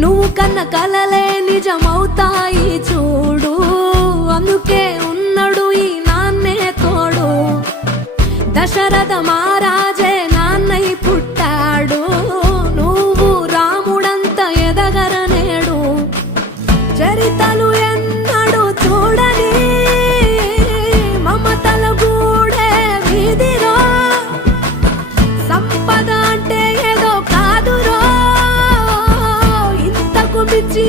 నువ్వు కన్న కలలే నిజమవుతాయి చూడు, అందుకే ఉన్నాడు ఈ నాన్నే తోడు. దశరథ మహారాజే నాన్నై పుట్టాడు, నువ్వు రాముడంత ఎదగరనేడు. చరితలు ఎన్నడు చూడని మమతల గూడే వీధిరో, సంపద అంటే ఏదో కాదురో, ఇంతకు మించి